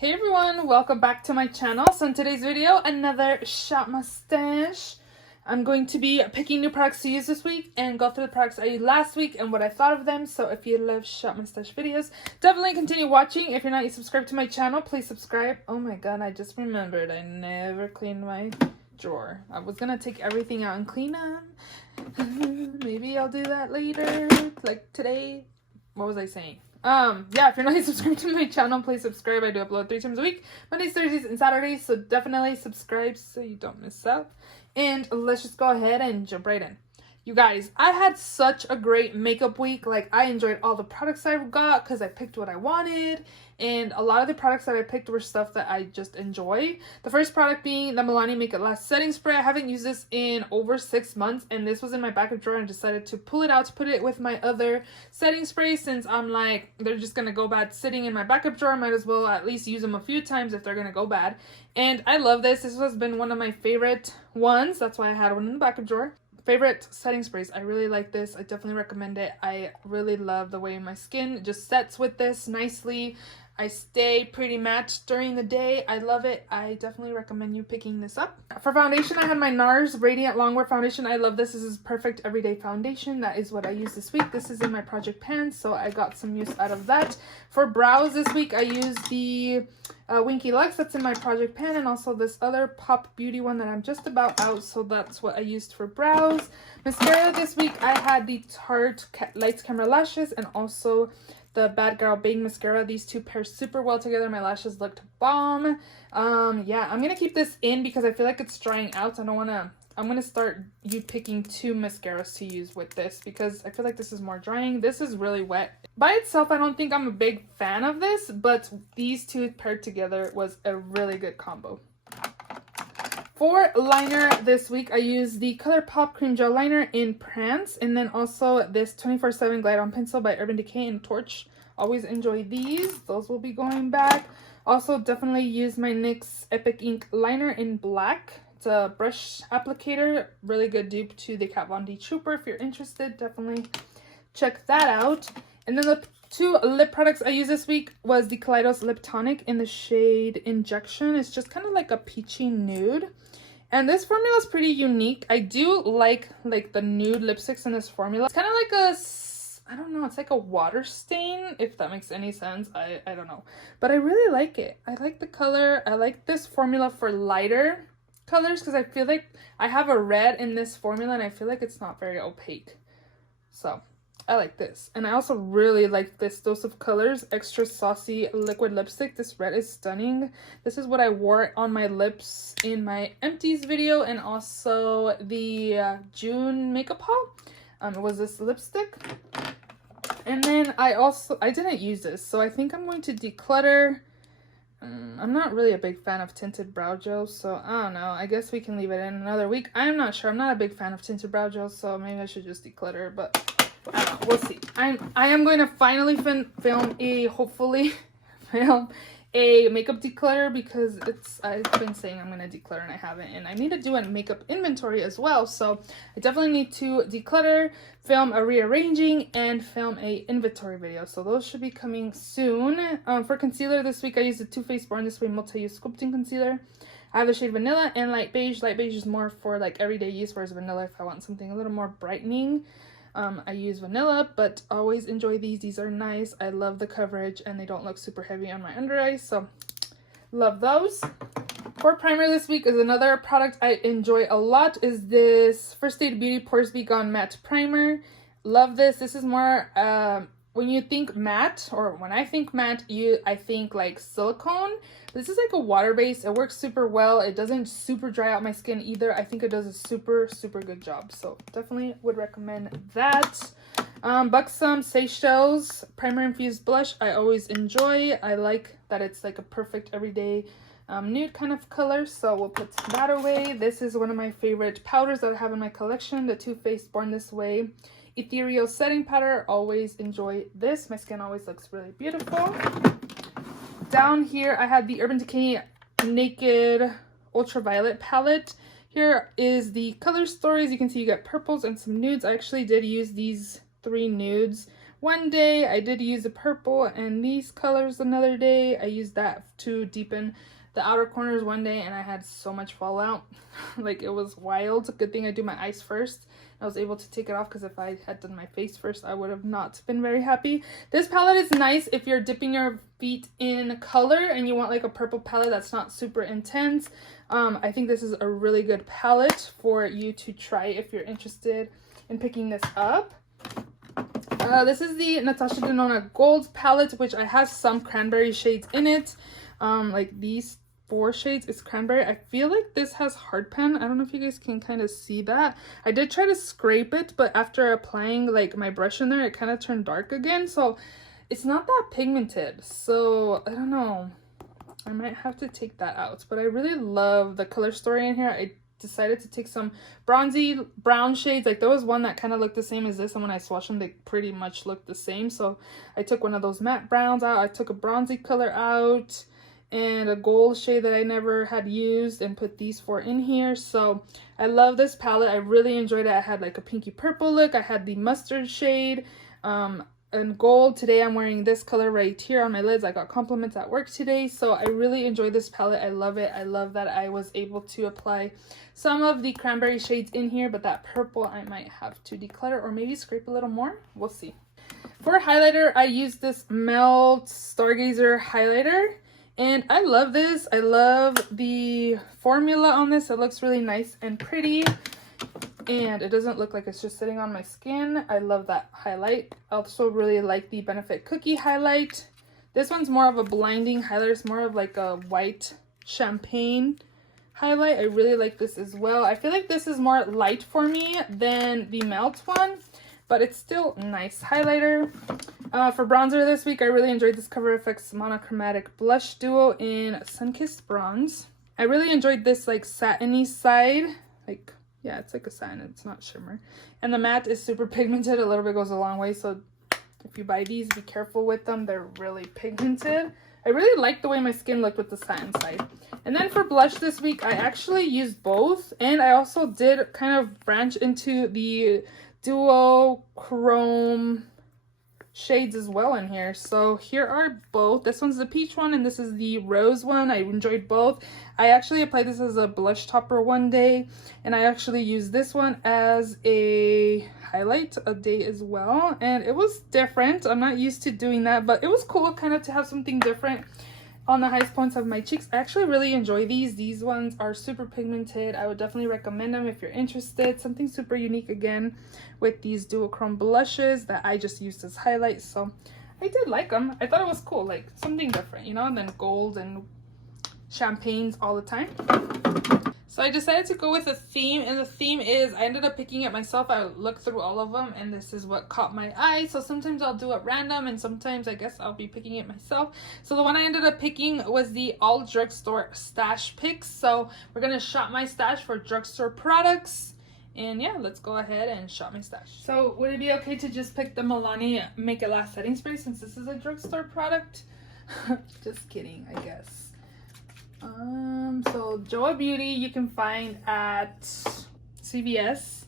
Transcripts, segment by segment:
Hey everyone, welcome back to my channel. So in today's video, another shop mustache. I'm going to be picking new products to use this week and go through the products I used last week and what I thought of them. So if you love shop mustache videos, definitely continue watching. If you're not yet subscribed to my channel, please subscribe. Oh my god, I just remembered I never cleaned my drawer. I was gonna take everything out and clean them. Maybe I'll do that later, like today. What was I saying? Yeah, if you're not yet subscribed to my channel, please subscribe. I do upload 3 times a week, Mondays, Thursdays, and Saturdays, so definitely subscribe so you don't miss out. And let's just go ahead and jump right in. You guys, I had such a great makeup week. Like, I enjoyed all the products I got because I picked what I wanted, and a lot of the products that I picked were stuff that I just enjoy. The first product being the Milani Make It Last setting spray. I haven't used this in over 6 months, and this was in my backup drawer and decided to pull it out to put it with my other setting spray since I'm like, they're just gonna go bad sitting in my backup drawer. Might as well at least use them a few times if they're gonna go bad. And I love this. This has been one of my favorite ones. That's why I had one in the backup drawer. Favorite setting sprays. I really like this. I definitely recommend it. I really love the way my skin just sets with this nicely. I stay pretty matte during the day. I love it. I definitely recommend you picking this up. For foundation, I had my NARS Radiant Longwear Foundation. I love this. This is perfect everyday foundation. That is what I used this week. This is in my project pan, so I got some use out of that. For brows this week, I used the Winky Lux. That's in my project pan, and also this other Pop Beauty one that I'm just about out, so that's what I used for brows. Mascara this week, I had the Tarte Lights Camera Lashes and also the Bad Girl Bang Mascara. These two pair super well together. My lashes looked bomb. Yeah, I'm gonna keep this in because I feel like it's drying out. I'm gonna start picking 2 mascaras to use with this because I feel like this is more drying. This is really wet. By itself, I don't think I'm a big fan of this, but these two paired together was a really good combo. For liner this week, I used the ColourPop Cream Gel Liner in Prance, and then also this 24/7 Glide On Pencil by Urban Decay and Torch. Always enjoy these. Those will be going back. Also, definitely use my NYX Epic Ink Liner in black. It's a brush applicator. Really good dupe to the Kat Von D Trooper. If you're interested, definitely check that out. And then the 2 lip products I used this week was the Kaleidos Lip Tonic in the shade Injection. It's just kind of like a peachy nude. And this formula is pretty unique. I do like the nude lipsticks in this formula. It's kind of like a, I don't know, it's like a water stain, if that makes any sense. I don't know. But I really like it. I like the color. I like this formula for lighter colors because I feel like I have a red in this formula and I feel like it's not very opaque. So I like this. And I also really like this Dose of Colors Extra Saucy Liquid Lipstick. This red is stunning. This is what I wore on my lips in my empties video and also the June makeup haul. It was this lipstick. And then I didn't use this, so I think I'm going to declutter. I'm not really a big fan of tinted brow gels, so I don't know. I guess we can leave it in another week. I'm not sure. I'm not a big fan of tinted brow gels, so maybe I should just declutter, but I don't know. We'll see. I am going to finally hopefully film a makeup declutter because I've been saying I'm going to declutter and I haven't, and I need to do a makeup inventory as well, so I definitely need to declutter, film a rearranging, and film a inventory video, so those should be coming soon. For concealer this week, I used the Too Faced Born This Way Multi-Use Sculpting Concealer. I have the shade Vanilla and Light Beige. Light Beige is more for like everyday use, whereas Vanilla if I want something a little more brightening. I use Vanilla, but always enjoy these. These are nice. I love the coverage and they don't look super heavy on my under eyes, so love those. For primer this week is another product I enjoy a lot, is this First Aid Beauty Pores Be Gone Matte Primer. Love this. This is more when you think matte, or when I think matte, I think like silicone. This is like a water base. It works super well. It doesn't super dry out my skin either. I think it does a super good job, so definitely would recommend that. Buxom Seychelles Primer Infused Blush. I always enjoy. I like that it's like a perfect everyday nude kind of color, so we'll put that away. This is one of my favorite powders that I have in my collection, the Too Faced Born This Way Ethereal Setting Powder. Always enjoy this. My skin always looks really beautiful. Down here, I had the Urban Decay Naked Ultraviolet palette. Here is the color stories. You can see you get purples and some nudes. I actually did use these 3 nudes one day. I did use a purple and these colors another day. I used that to deepen the outer corners one day, and I had so much fallout. Like, it was wild. Good thing I do my eyes first. I was able to take it off, because if I had done my face first, I would have not been very happy. This palette is nice if you're dipping your feet in color and you want like a purple palette that's not super intense. I think this is a really good palette for you to try if you're interested in picking this up. This is the Natasha Denona Gold palette, which I have some cranberry shades in it. Like these 4 shades is cranberry. I feel like this has hard pen. I don't know if you guys can kind of see that. I did try to scrape it, but after applying like my brush in there, it kind of turned dark again. So it's not that pigmented. So I don't know. I might have to take that out. But I really love the color story in here. I decided to take some bronzy brown shades. Like, there was one that kind of looked the same as this, and when I swatched them, they pretty much looked the same. So I took one of those matte browns out. I took a bronzy color out and a gold shade that I never had used, and put these 4 in here. So I love this palette. I really enjoyed it. I had like a pinky purple look. I had the mustard shade and gold. Today I'm wearing this color right here on my lids. I got compliments at work today, so I really enjoyed this palette. I love it. I love that I was able to apply some of the cranberry shades in here, but that purple I might have to declutter or maybe scrape a little more. We'll see. For highlighter, I used this Melt Stargazer highlighter, and I love this. I love the formula on this. It looks really nice and pretty, and it doesn't look like it's just sitting on my skin. I love that highlight. I also really like the Benefit Cookie highlight. This one's more of a blinding highlight. It's more of like a white champagne highlight. I really like this as well. I feel like this is more light for me than the Melt one, but it's still a nice highlighter. For bronzer this week, I really enjoyed this Cover FX Monochromatic Blush Duo in Sunkissed Bronze. I really enjoyed this like satiny side. Like, yeah, it's like a satin, it's not shimmer. And the matte is super pigmented. A little bit goes a long way, so if you buy these, be careful with them. They're really pigmented. I really like the way my skin looked with the satin side. And then for blush this week, I actually used both, and I also did kind of branch into the Duo Chrome shades as well in here. So here are both. This one's the peach one, and this is the rose one. I enjoyed both. I actually applied this as a blush topper one day, and I actually used this one as a highlight a day as well, and it was different. I'm not used to doing that, but it was cool kind of to have something different on the highest points of my cheeks. I actually really enjoy these. These ones are super pigmented. I would definitely recommend them if you're interested. Something super unique again with these duochrome blushes that I just used as highlights. So I did like them. I thought it was cool, like something different, you know, than gold and champagnes all the time. So I decided to go with a theme, and the theme is, I ended up picking it myself. I looked through all of them, and this is what caught my eye. So sometimes I'll do it random, and sometimes I guess I'll be picking it myself. So the one I ended up picking was the All Drugstore Stash Picks. So we're going to shop my stash for drugstore products. And yeah, let's go ahead and shop my stash. So would it be okay to just pick the Milani Make It Last setting spray since this is a drugstore product? Just kidding, I guess. So Joa Beauty you can find at CVS,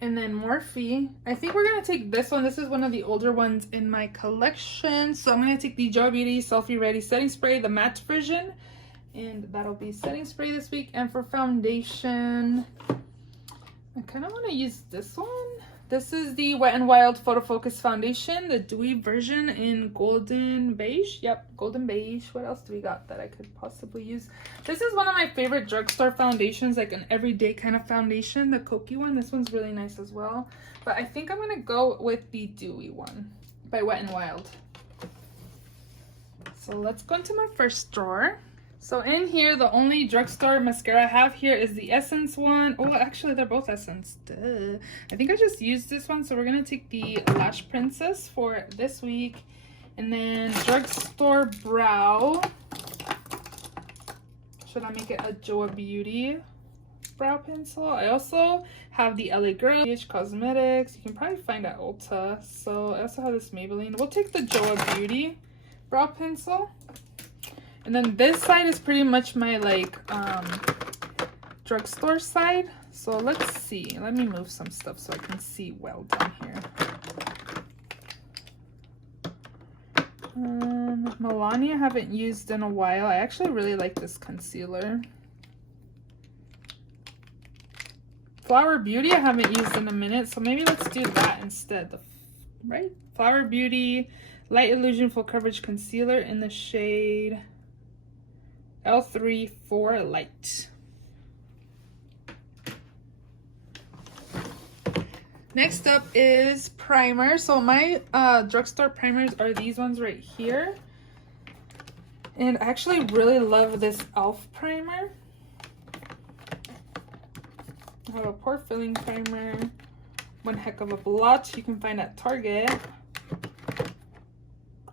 and then Morphe. I think we're gonna take this one. This is one of the older ones in my collection, so I'm gonna take the Joa Beauty Selfie Ready setting spray, the matte version, and that'll be setting spray this week. And for foundation, I kind of want to use this one. This is the Wet n Wild Photo Focus Foundation, the dewy version in golden beige. Yep, golden beige. What else do we got that I could possibly use? This is one of my favorite drugstore foundations, like an everyday kind of foundation, the Kokie one. This one's really nice as well. But I think I'm going to go with the dewy one by Wet n Wild. So let's go into my first drawer. So in here, the only drugstore mascara I have here is the Essence one. Oh, actually, they're both Essence. Duh. I think I just used this one, so we're going to take the Lash Princess for this week. And then Drugstore Brow. Should I make it a Joa Beauty brow pencil? I also have the LA Girl BH Cosmetics. You can probably find at Ulta. So I also have this Maybelline. We'll take the Joa Beauty brow pencil. And then this side is pretty much my like drugstore side. So let's see. Let me move some stuff so I can see well down here. Milani I haven't used in a while. I actually really like this concealer. Flower Beauty I haven't used in a minute, so maybe let's do that instead. Right? Flower Beauty Light Illusion Full Coverage Concealer in the shade L34 Light. Next up is primer. So my drugstore primers are these ones right here. And I actually really love this e.l.f. primer. I have a pore filling primer. One heck of a blotch you can find at Target.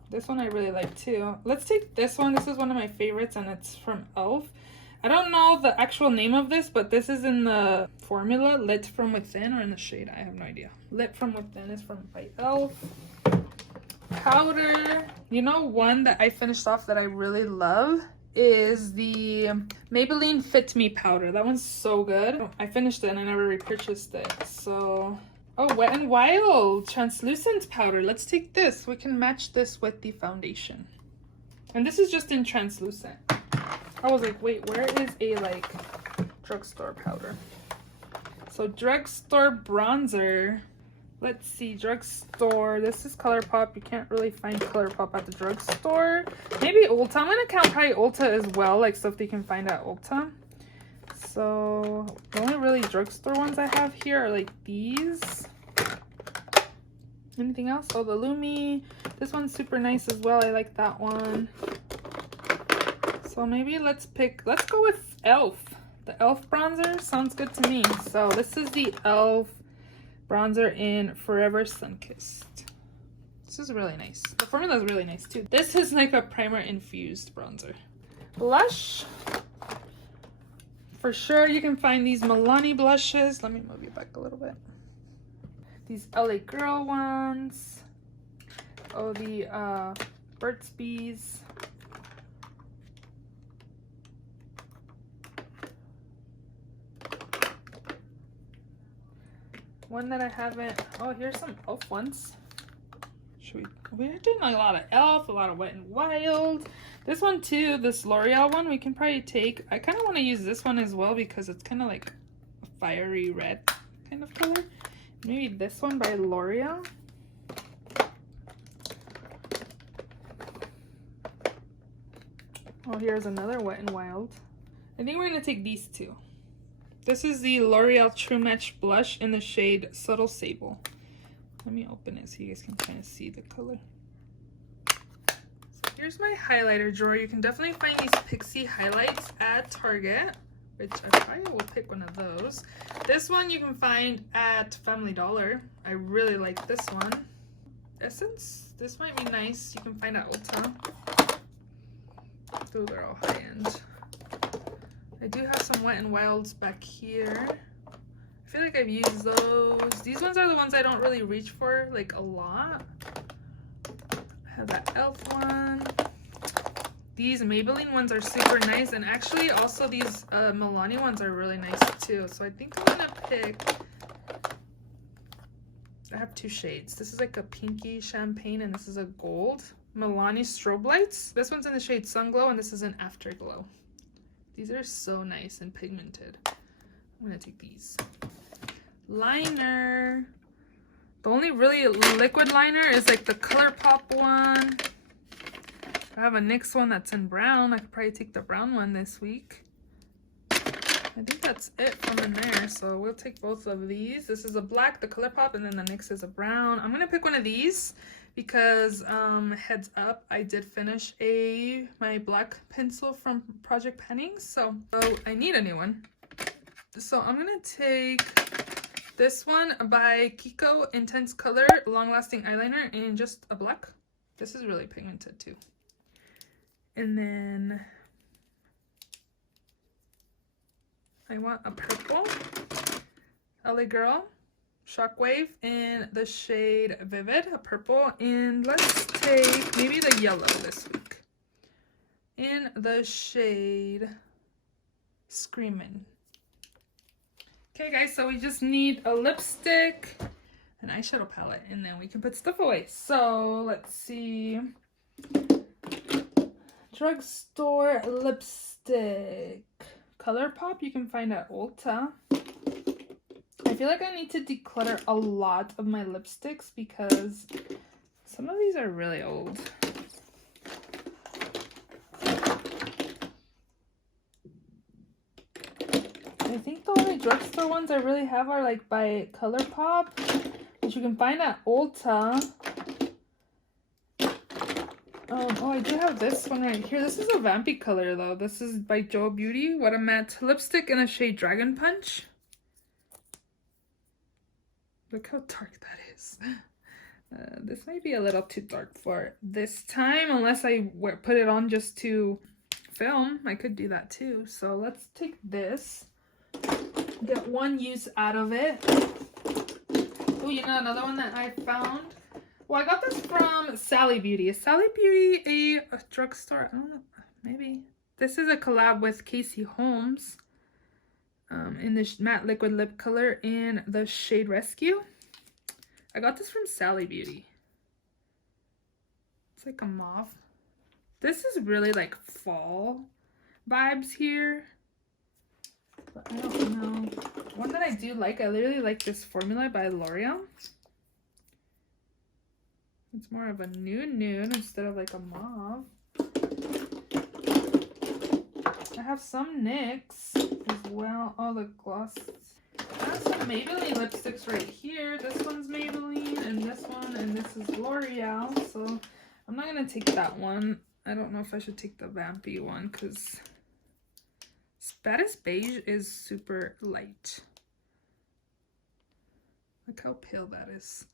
This one I really like too. Let's take this one. This is one of my favorites and it's from e.l.f. I don't know the actual name of this, but this is in the formula Lit From Within, or in the shade, I have no idea. Lit From Within is from by e.l.f. Powder. You know, one that I finished off that I really love is the Maybelline Fit Me powder. That one's so good. I finished it and I never repurchased it. So, oh, Wet n Wild translucent powder. Let's take this. We can match this with the foundation. And this is just in translucent. I was like, wait, where is a like drugstore powder? So drugstore bronzer. Let's see, drugstore. This is ColourPop. You can't really find ColourPop at the drugstore. Maybe Ulta. I'm gonna count probably Ulta as well, like stuff that you can find at Ulta. So the only really drugstore ones I have here are like these. Anything else? Oh, the Lumi. This one's super nice as well. I like that one. So maybe let's go with e.l.f. The e.l.f. bronzer sounds good to me. So this is the e.l.f. bronzer in Forever Sunkissed. This is really nice. The formula is really nice too. This is like a primer infused bronzer. Blush. For sure you can find these Milani blushes. Let me move you back a little bit. These LA Girl ones. Oh, the Burt's Bees. One that I haven't, oh, here's some e.l.f. ones. We're doing a lot of e.l.f., a lot of Wet n Wild. This one too, this L'Oreal one, we can probably take. I kind of want to use this one as well because it's kind of like a fiery red kind of color. Maybe this one by L'Oreal. Oh, here's another Wet n Wild. I think we're going to take these two. This is the L'Oreal True Match Blush in the shade Subtle Sable. Let me open it so you guys can kind of see the color. So here's my highlighter drawer. You can definitely find these Pixie highlights at Target, which I probably will pick one of those. This one you can find at Family Dollar. I really like this one. Essence. This might be nice. You can find at Ulta. Those are all high-end. I do have some Wet n Wilds back here. I feel like I've used those. These ones are the ones I don't really reach for like a lot. I have that e.l.f. one. These Maybelline ones are super nice, and actually also these Milani ones are really nice too. So I think I'm gonna pick, I have two shades. This is like a pinky champagne and this is a gold. Milani Strobe Lights. This one's in the shade Sunglow and this is an Afterglow. These are so nice and pigmented. I'm gonna take these. Liner. The only really liquid liner is like the ColourPop one. I have a NYX one that's in brown. I could probably take the brown one this week. I think that's it from in there. So we'll take both of these. This is a black, the ColourPop, and then the NYX is a brown. I'm gonna pick one of these because heads up, I did finish my black pencil from Project Penning, so I need a new one. So I'm gonna take this one by Kiko Intense Color Long Lasting Eyeliner in just a black. This is really pigmented too. And then I want a purple LA Girl Shockwave in the shade Vivid, a purple, and let's take maybe the yellow this week in the shade Screamin'. Okay guys, so we just need a lipstick, an eyeshadow palette, and then we can put stuff away. So let's see. Drugstore lipstick. Color Pop you can find at Ulta. I feel like I need to declutter a lot of my lipsticks because some of these are really old. I think the only drugstore ones I really have are like by Color Pop, which you can find at Ulta. Oh, I do have this one right here. This is a vampy color though. This is by Joe Beauty. What a Matte lipstick in the shade Dragon Punch. Look how dark that is. This might be a little too dark for this time, unless I put it on just to film. I could do that too. So let's take this, get one use out of it. Oh, you know another one that I found? Well, I got this from Sally Beauty. Is Sally Beauty a drugstore? I don't know. Maybe. This is a collab with Casey Holmes. In this matte liquid lip color in the shade Rescue. I got this from Sally Beauty. It's like a mauve. This is really like fall vibes here. But I don't know. One that I do like, I really like this formula by L'Oreal. It's more of a nude instead of like a mauve. I have some NYX as well. Oh, the gloss. I have some Maybelline lipsticks right here. This one's Maybelline, and this is L'Oreal. So I'm not gonna take that one. I don't know if I should take the vampy one because Spattis Beige is super light. Look how pale that is.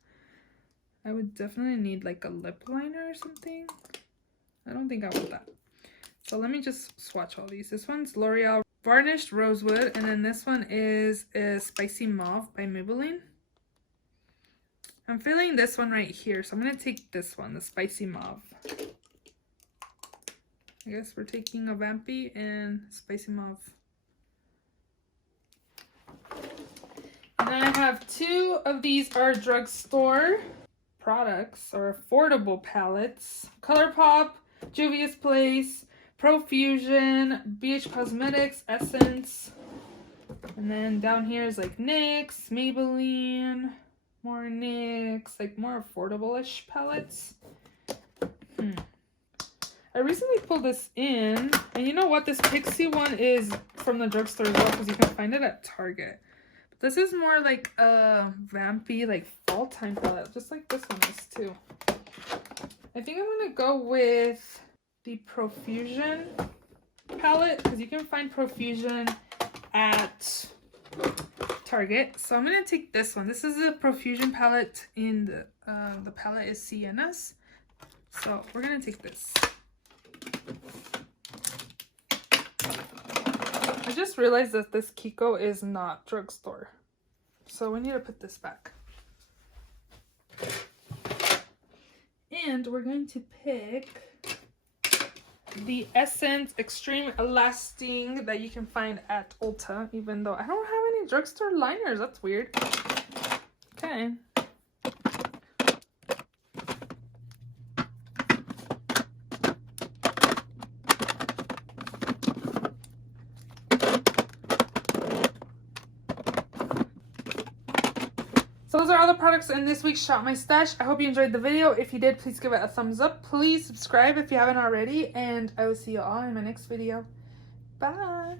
I would definitely need like a lip liner or something. I don't think I want that. So let me just swatch all these. This one's L'Oreal Varnished Rosewood, and then this one is a Spicy Mauve by Maybelline. I'm feeling this one right here, so I'm going to take this one, the Spicy Mauve. I guess we're taking a vampy and Spicy Mauve. And then I have two of these are drugstore products or affordable palettes. Color Pop, Juvia's Place, Profusion, BH Cosmetics, Essence. And then down here is like NYX, Maybelline, more NYX, like more affordable-ish palettes. I recently pulled this in, and you know what? This Pixie one is from the drugstore as well because you can find it at Target. But this is more like a vampy, like fall time palette, just like this one is too. I think I'm gonna go with the Profusion palette because you can find Profusion at Target. So I'm gonna take this one. This is a Profusion palette in the palette is Siennas. So we're gonna take this. I just realized that this Kiko is not drugstore. So we need to put this back. And we're going to pick the Essence Extreme Lasting that you can find at Ulta, even though I don't have any drugstore liners. That's weird. Okay. So those are all the products in this week's Shop My Stash. I hope you enjoyed the video. If you did, please give it a thumbs up. Please subscribe if you haven't already. And I will see you all in my next video. Bye.